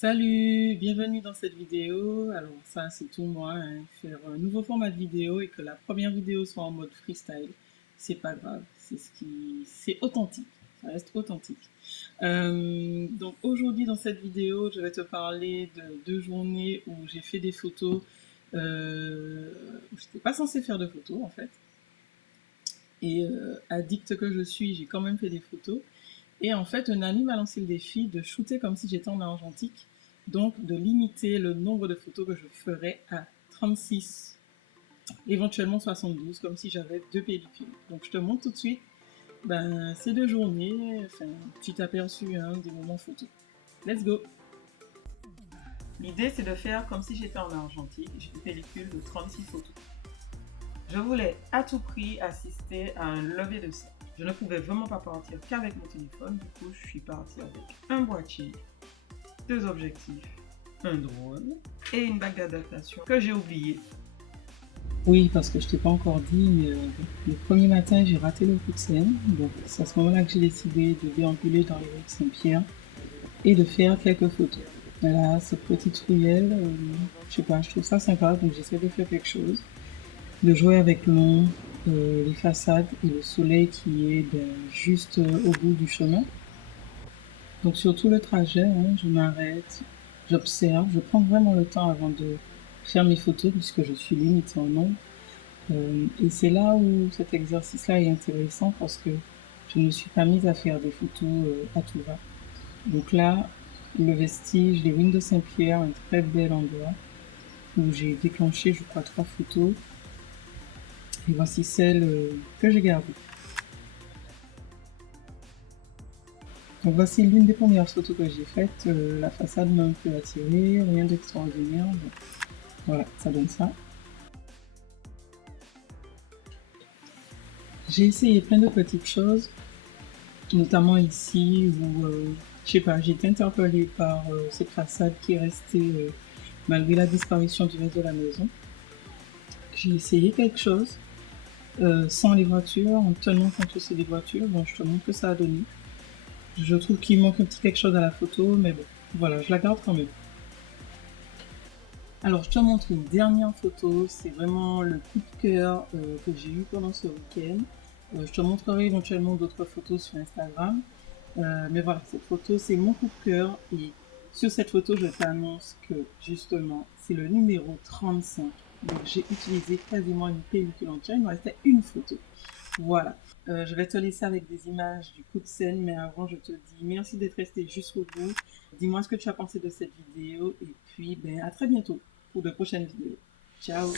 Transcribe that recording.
Salut, bienvenue dans cette vidéo. Alors ça c'est tout moi, hein, faire un nouveau format de vidéo et que la première vidéo soit en mode freestyle, c'est pas grave, c'est authentique, ça reste authentique. Donc aujourd'hui dans cette vidéo, je vais te parler de 2 journées où j'ai fait des photos. Je n'étais pas censée faire de photos en fait. Et addict que je suis, j'ai quand même fait des photos. Et en fait, un ami m'a lancé le défi de shooter comme si j'étais en argentique, donc de limiter le nombre de photos que je ferais à 36, éventuellement 72, comme si j'avais 2 pellicules. Donc je te montre tout de suite ces 2 journées, enfin, petit aperçu des moments photos. Let's go! L'idée, c'est de faire comme si j'étais en argentique. J'ai une pellicule de 36 photos. Je voulais à tout prix assister à un lever de cercle. Je ne pouvais vraiment pas partir qu'avec mon téléphone, du coup je suis partie avec un boîtier, 2 objectifs, un drone et une bague d'adaptation que j'ai oubliée. Oui, parce que je t'ai pas encore dit, mais le premier matin j'ai raté le coup de scène, donc c'est à ce moment-là que j'ai décidé de déambuler dans les rues de Saint-Pierre et de faire quelques photos. Voilà, cette petite ruelle, je sais pas, je trouve ça sympa, donc j'essaie de faire quelque chose, de jouer avec l'ombre, les façades et le soleil qui est juste au bout du chemin. Donc sur tout le trajet, hein, je m'arrête, j'observe, je prends vraiment le temps avant de faire mes photos puisque je suis limitée en nombre. Et c'est là où cet exercice-là est intéressant parce que je ne me suis pas mise à faire des photos à tout va. Donc là, le vestige, les ruines de Saint-Pierre, un très bel endroit où j'ai déclenché, je crois, 3 photos. Et voici celle que j'ai gardée. Donc voici l'une des premières photos que j'ai faites. La façade m'a un peu attirée, rien d'extraordinaire. Voilà, ça donne ça. J'ai essayé plein de petites choses, notamment ici où, je sais pas, j'ai été interpellée par cette façade qui est restée malgré la disparition du reste de la maison. J'ai essayé quelque chose sans les voitures, en tenant compte aussi des voitures. Bon, je te montre que ça a donné. Je trouve qu'il manque un petit quelque chose à la photo, mais bon, voilà, je la garde quand même. Alors, je te montre une dernière photo, c'est vraiment le coup de cœur que j'ai eu pendant ce week-end. Je te montrerai éventuellement d'autres photos sur Instagram. Mais voilà, cette photo, c'est mon coup de cœur. Et sur cette photo, je t'annonce que justement, c'est le numéro 35. Donc, j'ai utilisé quasiment une pellicule entière. Il me restait une photo. Voilà. Je vais te laisser avec des images du coup de scène, mais avant, je te dis merci d'être resté jusqu'au bout. Dis-moi ce que tu as pensé de cette vidéo et puis à très bientôt pour de prochaines vidéos. Ciao!